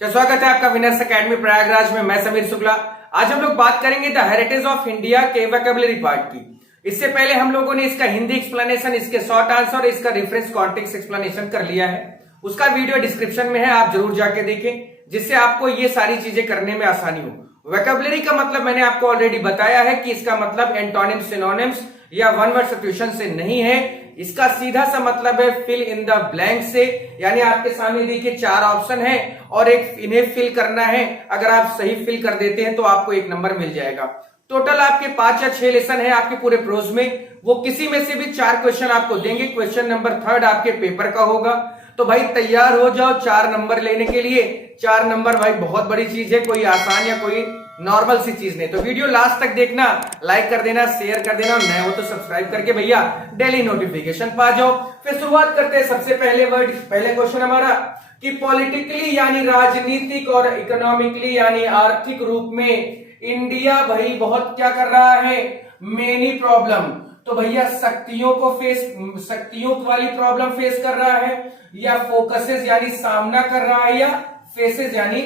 तो स्वागत है आपका विनर्स एकेडमी प्रयागराज में। मैं समीर शुक्ला। आज हम लोग बात करेंगे द हेरिटेज ऑफ इंडिया के वोकैबुलरी पार्ट की। इससे पहले हम लोगों ने इसका हिंदी एक्सप्लेनेशन, इसके शॉर्ट आंसर और इसका रेफरेंस कॉन्टेक्स्ट एक्सप्लेनेशन कर लिया है। उसका वीडियो डिस्क्रिप्शन में है, आप जरूर जाके देखें, जिससे आपको ये सारी चीजें करने में आसानी हो। वोकैबुलरी का मतलब मैंने आपको ऑलरेडी बताया है कि इसका मतलब एंटोनिम, सिनोनिम्स या वन वर्ड सब्स्टिट्यूशन से नहीं है। इसका सीधा सा मतलब है फिल इन द ब्लैंक से, यानी आपके सामने देखिए 4 ऑप्शन है और एक इन्हें फिल करना है। अगर आप सही फिल कर देते हैं तो आपको 1 नंबर मिल जाएगा। टोटल आपके 5 या 6 लेसन है आपके पूरे प्रोज में, वो किसी में से भी 4 क्वेश्चन आपको देंगे। क्वेश्चन नंबर 3 आपके पेपर का होगा। तो भाई तैयार हो जाओ 4 नंबर लेने के लिए। 4 नंबर भाई बहुत बड़ी चीज है, कोई आसान या कोई नॉर्मल सी चीज नहीं। तो वीडियो लास्ट तक देखना, लाइक कर देना, शेयर कर देना, नए हो तो सब्सक्राइब करके भैया डेली नोटिफिकेशन पा जाओ। फिर शुरुआत करते हैं सबसे पहले क्वेश्चन हमारा कि पॉलिटिकली यानी राजनीतिक और इकोनॉमिकली यानी आर्थिक रूप में इंडिया भाई बहुत क्या कर रहा है, मेनी प्रॉब्लम। तो भैया शक्तियों वाली प्रॉब्लम फेस कर रहा है, या फोकसेस यानी सामना कर रहा है, या फेसेस यानी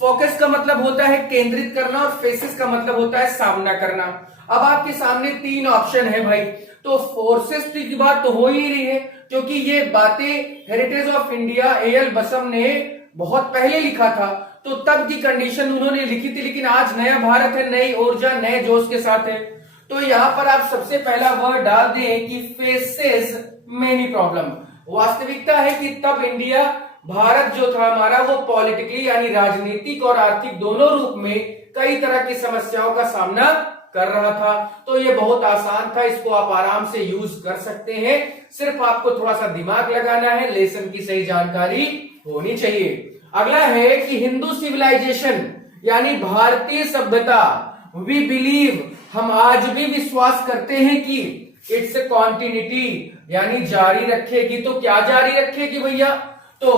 फोकस का मतलब होता है केंद्रित करना और फेसेस का मतलब होता है सामना करना। अब आपके सामने 3 ऑप्शन है भाई। तो फोर्सेस की बात तो हो ही रही है, क्योंकि ये बातें हेरिटेज ऑफ इंडिया एएल बसम ने बहुत पहले लिखा था, तो तब की कंडीशन उन्होंने लिखी थी। लेकिन आज नया भारत है, नई ऊर्जा, नए जोश के साथ है। तो यहां पर आप सबसे पहला वर्ड डाल दें कि फेसेस मेनी प्रॉब्लम। वास्तविकता है कि तब इंडिया, भारत जो था हमारा, वो पॉलिटिकली यानी राजनीतिक और आर्थिक दोनों रूप में कई तरह की समस्याओं का सामना कर रहा था। तो ये बहुत आसान था, इसको आप आराम से यूज कर सकते हैं। सिर्फ आपको थोड़ा सा दिमाग लगाना है, लेसन की सही जानकारी होनी चाहिए। अगला है कि हिंदू सिविलाइजेशन यानी भारतीय सभ्यता, वी बिलीव, हम आज भी विश्वास करते हैं कि इट्स ए कॉन्टिन्यूटी यानी जारी रखेगी। तो क्या जारी रखेगी भैया? तो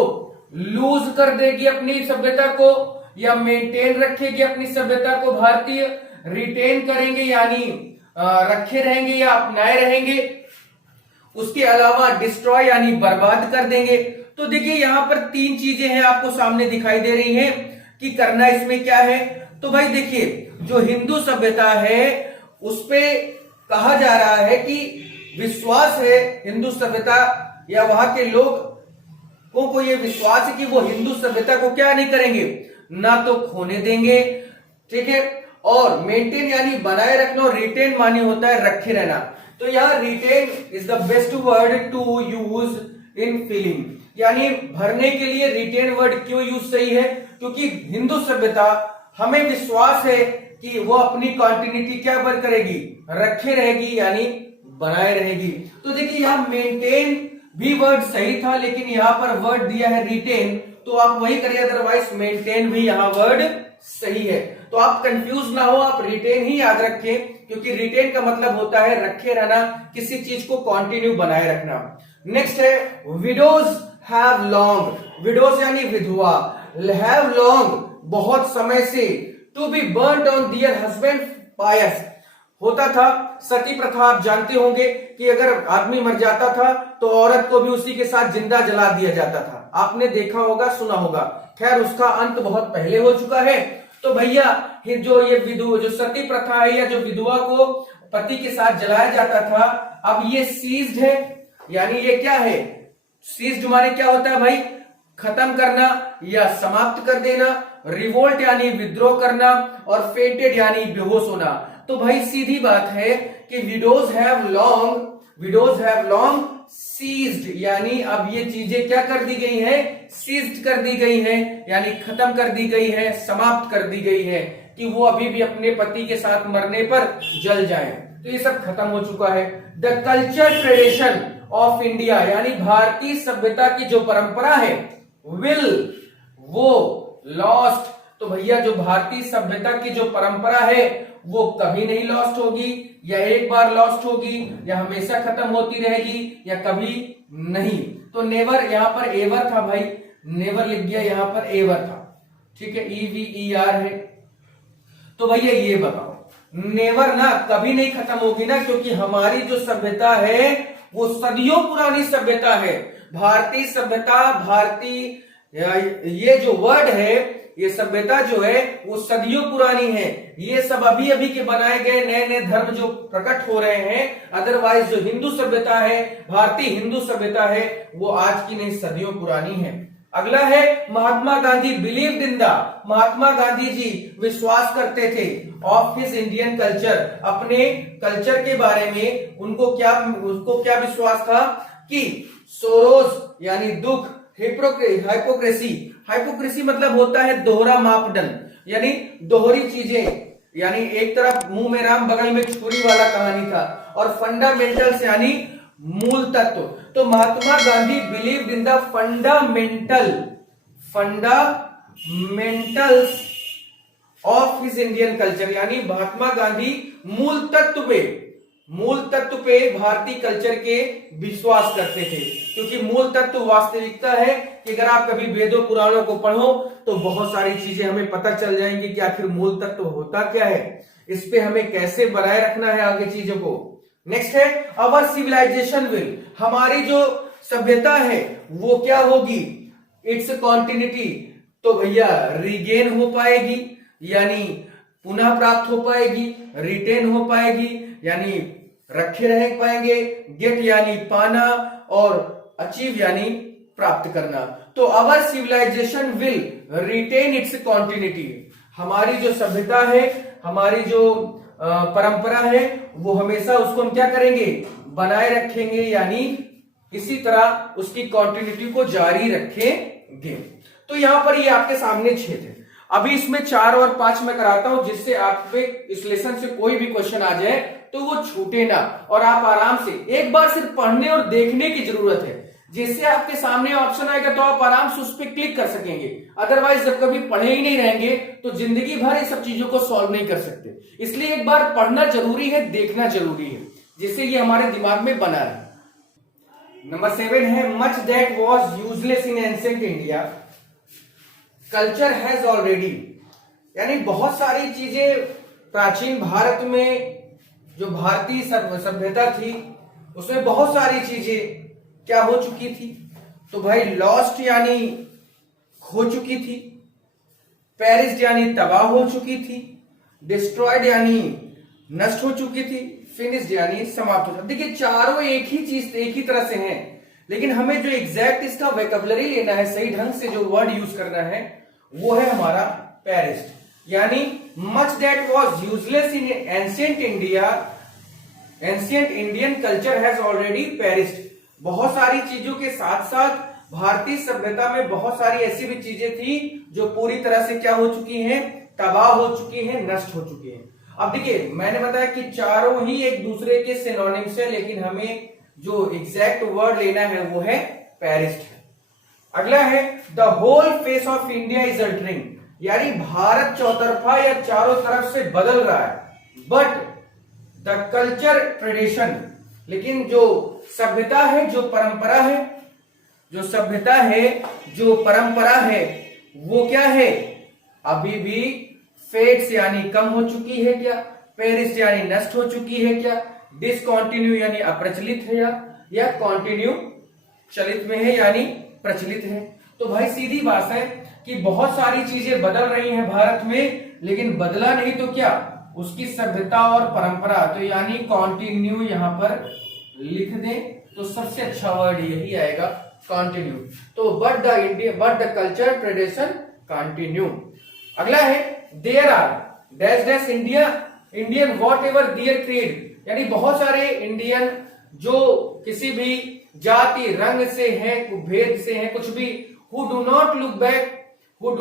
लूज कर देगी अपनी सभ्यता को, या मेंटेन रखेगी अपनी सभ्यता को भारतीय, रिटेन करेंगे यानी रखे रहेंगे या अपनाए रहेंगे, उसके अलावा डिस्ट्रॉय यानी बर्बाद कर देंगे। तो देखिए यहां पर 3 चीजें हैं आपको सामने दिखाई दे रही हैं कि करना इसमें क्या है। तो भाई देखिए जो हिंदू सभ्यता है उस पे कहा जा रहा है कि विश्वास है हिंदू सभ्यता, या वहां के लोग को ये विश्वास है कि वो हिंदू सभ्यता को क्या नहीं करेंगे, ना तो खोने देंगे, ठीक है। और मेंटेन यानी बनाए रखना, और रिटेन मानी होता है रखे रहना। तो यहाँ written is the best word to use in filling, यानी भरने के लिए रिटेन वर्ड क्यों यूज सही है, क्योंकि हिंदू सभ्यता हमें विश्वास है कि वो अपनी कॉन्टिन्यूटी क्या बर करेगी, रखे रहेगी यानी बनाए रहेगी। तो देखिए यहाँ मेंटेन भी वर्ड सही था, लेकिन यहां पर वर्ड दिया है रिटेन, तो आप वही करिए, अदरवाइज मेंटेन भी यहां वर्ड सही है। तो आप कंफ्यूज ना हो, आप रिटेन ही याद रखें, क्योंकि रिटेन का मतलब होता है रखे रहना, किसी चीज को कंटिन्यू बनाए रखना। नेक्स्ट है विडोज हैव लॉन्ग, विडोज यानी विधवा, हैव लॉन्ग बहुत समय से, to be burned on their husband pyres, होता था सती प्रथा। आप जानते होंगे कि अगर आदमी मर जाता था तो औरत को भी उसी के साथ जिंदा जला दिया जाता था। आपने देखा होगा, सुना होगा। खैर उसका अंत बहुत पहले हो चुका है। तो भैया जो सती प्रथा है, या जो विधवा को पति के साथ जलाया जाता था, अब ये सीज्ड है। यानी ये क्या है, सीज्ड माने क्या होता है भाई, खत्म करना या समाप्त कर देना। रिवोल्ट यानी विद्रोह करना, और फेंटेड यानी बेहोश होना। तो भाई सीधी बात है कि विडोज हैव लॉन्ग सीज्ड, यानी अब ये चीजें क्या कर दी गई हैं, सीज्ड कर दी गई हैं, यानी खत्म कर दी गई है, समाप्त कर दी गई है, कि वो अभी भी अपने पति के साथ मरने पर जल जाएं। तो ये सब खत्म हो चुका है। The culture tradition of India यानी भारतीय सभ्यता की जो परंपरा है, विल, वो लॉस्ट। तो भैया जो भारतीय सभ्यता की जो परंपरा है वो कभी नहीं लॉस्ट होगी, या एक बार लॉस्ट होगी, या हमेशा खत्म होती रहेगी, या कभी नहीं। तो नेवर, यहां पर एवर था भाई, नेवर लिख दिया, यहां पर एवर था, ठीक है, EVER है। तो भैया ये बताओ, नेवर ना कभी नहीं खत्म होगी ना, क्योंकि हमारी जो सभ्यता है वो सदियों पुरानी सभ्यता है। भारतीय सभ्यता, भारतीय ये जो वर्ड है, ये सभ्यता जो है वो सदियों पुरानी है। ये सब अभी अभी के बनाए गए नए नए धर्म जो प्रकट हो रहे हैं। अदरवाइज जो हिंदू सभ्यता है, भारतीय हिंदू सभ्यता है, वो आज की नहीं सदियों पुरानी है। अगला है Mahatma Gandhi believed in the, महात्मा गांधी जी विश्वास करते थे ऑफ हिज इंडियन कल्चर, अपने कल्चर के बारे में उसको क्या विश्वास था कि सोरोज यानी दुख, हाइपोक्रेसी, हाइपोक्रेसी मतलब होता है दोहरा मापदंड, यानी दोहरी चीजें, यानी एक तरफ मुंह में राम बगल में छुरी वाला कहानी था, और फंडामेंटल्स यानी मूल तत्व। तो Mahatma Gandhi believed in the fundamentals of his Indian culture, यानी महात्मा गांधी मूल तत्व पे भारतीय कल्चर के विश्वास करते थे। क्योंकि मूल तत्व वास्तविकता है कि अगर आप कभी वेदों पुराणों को पढ़ो तो बहुत सारी चीजें हमें पता चल जाएंगी कि आखिर मूल तत्व होता क्या है, इस पे हमें कैसे बनाए रखना है आगे चीजों को। नेक्स्ट है अवर सिविलाइजेशन विल, हमारी जो सभ्यता है वो क्या होगी, इट्स कॉन्टिन्यूटी, तो भैया रिगेन हो पाएगी यानी पुनः प्राप्त हो पाएगी, रिटेन हो पाएगी यानी रखे रह पाएंगे, गेट यानी पाना, और अचीव यानी प्राप्त करना। तो our civilisation will retain its continuity, हमारी जो सभ्यता है, हमारी जो परंपरा है, वो हमेशा उसको हम क्या करेंगे, बनाए रखेंगे, यानी इसी तरह उसकी कॉन्टिन्यूटी को जारी रखेंगे। तो यहां पर ये आपके सामने 6 थे। अभी इसमें 4 और 5 मैं कराता हूं, जिससे आप पे इस लेसन से कोई भी क्वेश्चन आ जाए तो वो छूटे ना, और आप आराम से एक बार सिर्फ पढ़ने और देखने की जरूरत है, जिससे आपके सामने ऑप्शन आएगा तो आप आराम से उस पर क्लिक कर सकेंगे। अदरवाइज जब कभी पढ़े ही नहीं रहेंगे तो जिंदगी भर ये सब चीजों को सॉल्व नहीं कर सकते। इसलिए एक बार पढ़ना जरूरी है, देखना जरूरी है, जिससे ये हमारे दिमाग में बना रहे। नंबर 7 है much that was useless in ancient India culture has already, यानी बहुत सारी चीजें प्राचीन भारत में जो भारतीय सभ्यता थी उसमें बहुत सारी चीजें क्या हो चुकी थी, तो भाई लॉस्ट यानी खो चुकी थी, पेरिस्ड यानी तबाह हो चुकी थी, डिस्ट्रॉयड यानी नष्ट हो चुकी थी, फिनिश्ड यानी समाप्त हो चुकी। देखिए चारों एक ही चीज, एक ही तरह से हैं, लेकिन हमें जो एग्जैक्ट इसका वोकैबुलरी लेना है, सही ढंग से जो वर्ड यूज करना है, वो है हमारा पेरिस्ड, यानी much that was useless in ancient India, ancient Indian culture has already perished. बहुत सारी चीजों के साथ साथ भारतीय सभ्यता में बहुत सारी ऐसी भी चीजें थी जो पूरी तरह से क्या हो चुकी हैं, तबाह हो चुकी हैं, नष्ट हो चुकी हैं। अब देखिए मैंने बताया कि चारों ही एक दूसरे के सिनोनिम्स है, लेकिन हमें जो एग्जैक्ट वर्ड लेना है वो है पेरिस्ड। अगला है the whole face of India is altering, यानी भारत चौतरफा या चारों तरफ से बदल रहा है, बट द कल्चर ट्रेडिशन, लेकिन जो सभ्यता है, जो परंपरा है, जो सभ्यता है, जो परंपरा है, वो क्या है, अभी भी फेड्स यानी कम हो चुकी है क्या, पेरिस यानी नष्ट हो चुकी है क्या, डिसकॉन्टिन्यू यानी अप्रचलित है या कॉन्टिन्यू चलित में है यानी प्रचलित है। तो भाई सीधी बात है कि बहुत सारी चीजें बदल रही हैं भारत में, लेकिन बदला नहीं तो क्या, उसकी सभ्यता और परंपरा, तो यानी कॉन्टिन्यू यहां पर लिख दें तो सबसे अच्छा वर्ड यही आएगा, कॉन्टिन्यू। तो but the culture tradition continue. अगला है there are dash dash Indian whatever their creed, यानी बहुत सारे इंडियन जो किसी भी जाति रंग से हैं, भेद से हैं, कुछ भी, who do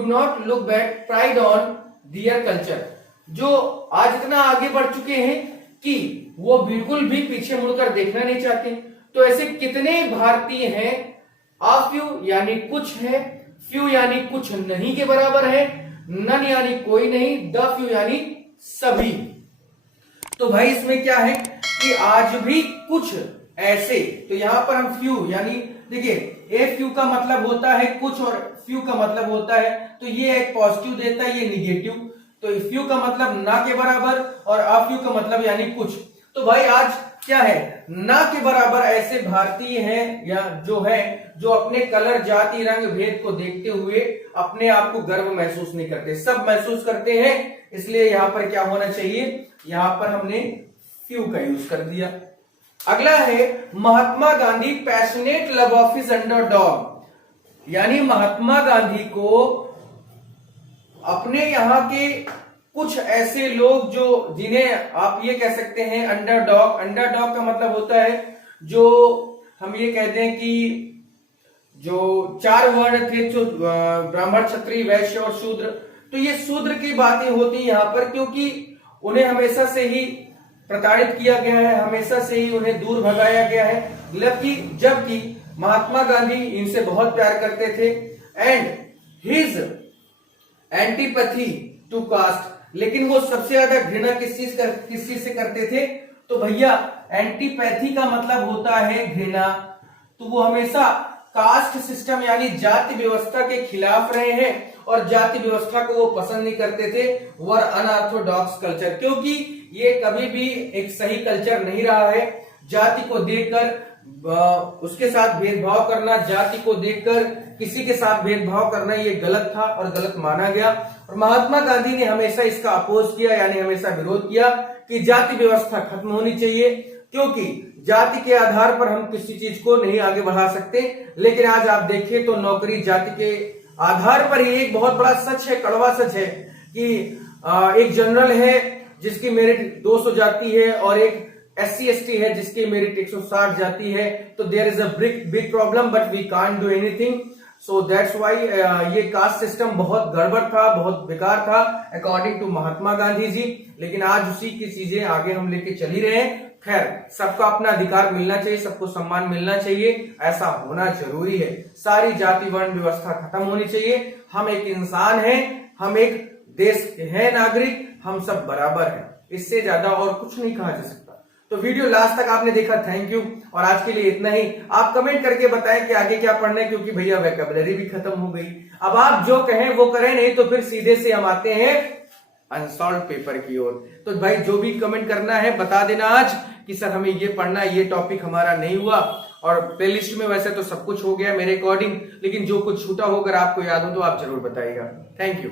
not look back pride on their culture, जो आज इतना आगे बढ़ चुके हैं कि वो बिल्कुल भी पीछे मुड़कर देखना नहीं चाहते। तो ऐसे कितने भारतीय हैं, a few यानी कुछ है, few यानी कुछ नहीं के बराबर है, none यानी कोई नहीं, the few यानी सभी। तो भाई इसमें क्या है कि आज भी कुछ ऐसे, तो यहां पर हम फ्यू यानी देखिए ए फ्यू का मतलब होता है कुछ और फ्यू का मतलब होता है, तो ये एक पॉजिटिव देता है, ये निगेटिव, तो फ्यू का मतलब ना के बराबर और अ फ्यू का मतलब यानी कुछ। तो भाई आज क्या है, ना के बराबर ऐसे भारतीय हैं या जो अपने कलर, जाति, रंग भेद को देखते हुए अपने आप को गर्व महसूस नहीं करते, सब महसूस करते हैं। इसलिए यहां पर क्या होना चाहिए, यहां पर हमने फ्यू का यूज कर दिया। अगला है Mahatma Gandhi passionate love of his underdog, यानी महात्मा गांधी को अपने यहां के कुछ ऐसे लोग जो जिन्हें आप ये कह सकते हैं अंडरडॉग। अंडरडॉग का मतलब होता है जो हम ये कहते हैं कि जो 4 वर्ण थे, जो ब्राह्मण, क्षत्रिय, वैश्य और शूद्र, तो ये शूद्र की बातें होती है यहां पर, क्योंकि उन्हें हमेशा से ही प्रताड़ित किया गया है, हमेशा से ही उन्हें दूर भगाया गया है। जबकि महात्मा गांधी इनसे बहुत प्यार करते थे and his antipathy to caste, लेकिन वो सबसे ज्यादा घृणा किस चीज से करते थे, तो भैया एंटीपैथी का मतलब होता है घृणा, तो वो हमेशा कास्ट सिस्टम यानी जाति व्यवस्था के खिलाफ रहे हैं और जाति व्यवस्था को वो पसंद नहीं करते थे, वर अनऑर्थोडॉक्स कल्चर, क्योंकि ये कभी भी एक सही कल्चर नहीं रहा है। जाति को देखकर उसके साथ भेदभाव करना, जाति को देखकर किसी के साथ भेदभाव करना, ये गलत था और गलत माना गया। और महात्मा गांधी ने हमेशा इसका अपोज किया, यानी हमेशा विरोध किया कि जाति व्यवस्था खत्म होनी चाहिए, क्योंकि जाति के आधार पर हम किसी चीज को नहीं आगे बढ़ा सकते। लेकिन आज आप देखें तो नौकरी जाति के आधार पर ही, एक बहुत बड़ा सच है, कड़वा सच है कि एक जनरल है जिसकी मेरिट 200 जाती है और एक SC ST है जिसकी मेरिट 160 जाती है, तो there is a big problem but we can't do anything. So that's why ये कास्ट सिस्टम बहुत गड़बड़ था, बहुत बेकार था अकॉर्डिंग टू महात्मा गांधी जी, लेकिन आज उसी की चीजें आगे हम लेके चल ही रहे हैं। खैर, सबको अपना अधिकार मिलना चाहिए, सबको सम्मान मिलना चाहिए, ऐसा होना जरूरी है। सारी जाति वर्ण व्यवस्था खत्म होनी चाहिए। हम एक इंसान हैं, हम एक देश के हैं नागरिक, हम सब बराबर हैं, इससे ज्यादा और कुछ नहीं कहा जा सकता। तो वीडियो लास्ट तक आपने देखा, थैंक यू। और आज के लिए इतना ही। आप कमेंट करके बताएं कि आगे क्या पढ़ना है, क्योंकि भैया वोकैबुलरी भी खत्म हो गई। अब आप जो कहें वो करें, नहीं तो फिर सीधे से हम आते हैं अनसॉल्व पेपर की ओर। तो भाई जो भी कमेंट करना है बता देना आज कि सर हमें ये पढ़ना है, ये टॉपिक हमारा नहीं हुआ। और प्लेलिस्ट में वैसे तो सब कुछ हो गया मेरे अकॉर्डिंग, लेकिन जो कुछ छूटा हो अगर आपको याद हो तो आप जरूर बताइएगा। Thank you.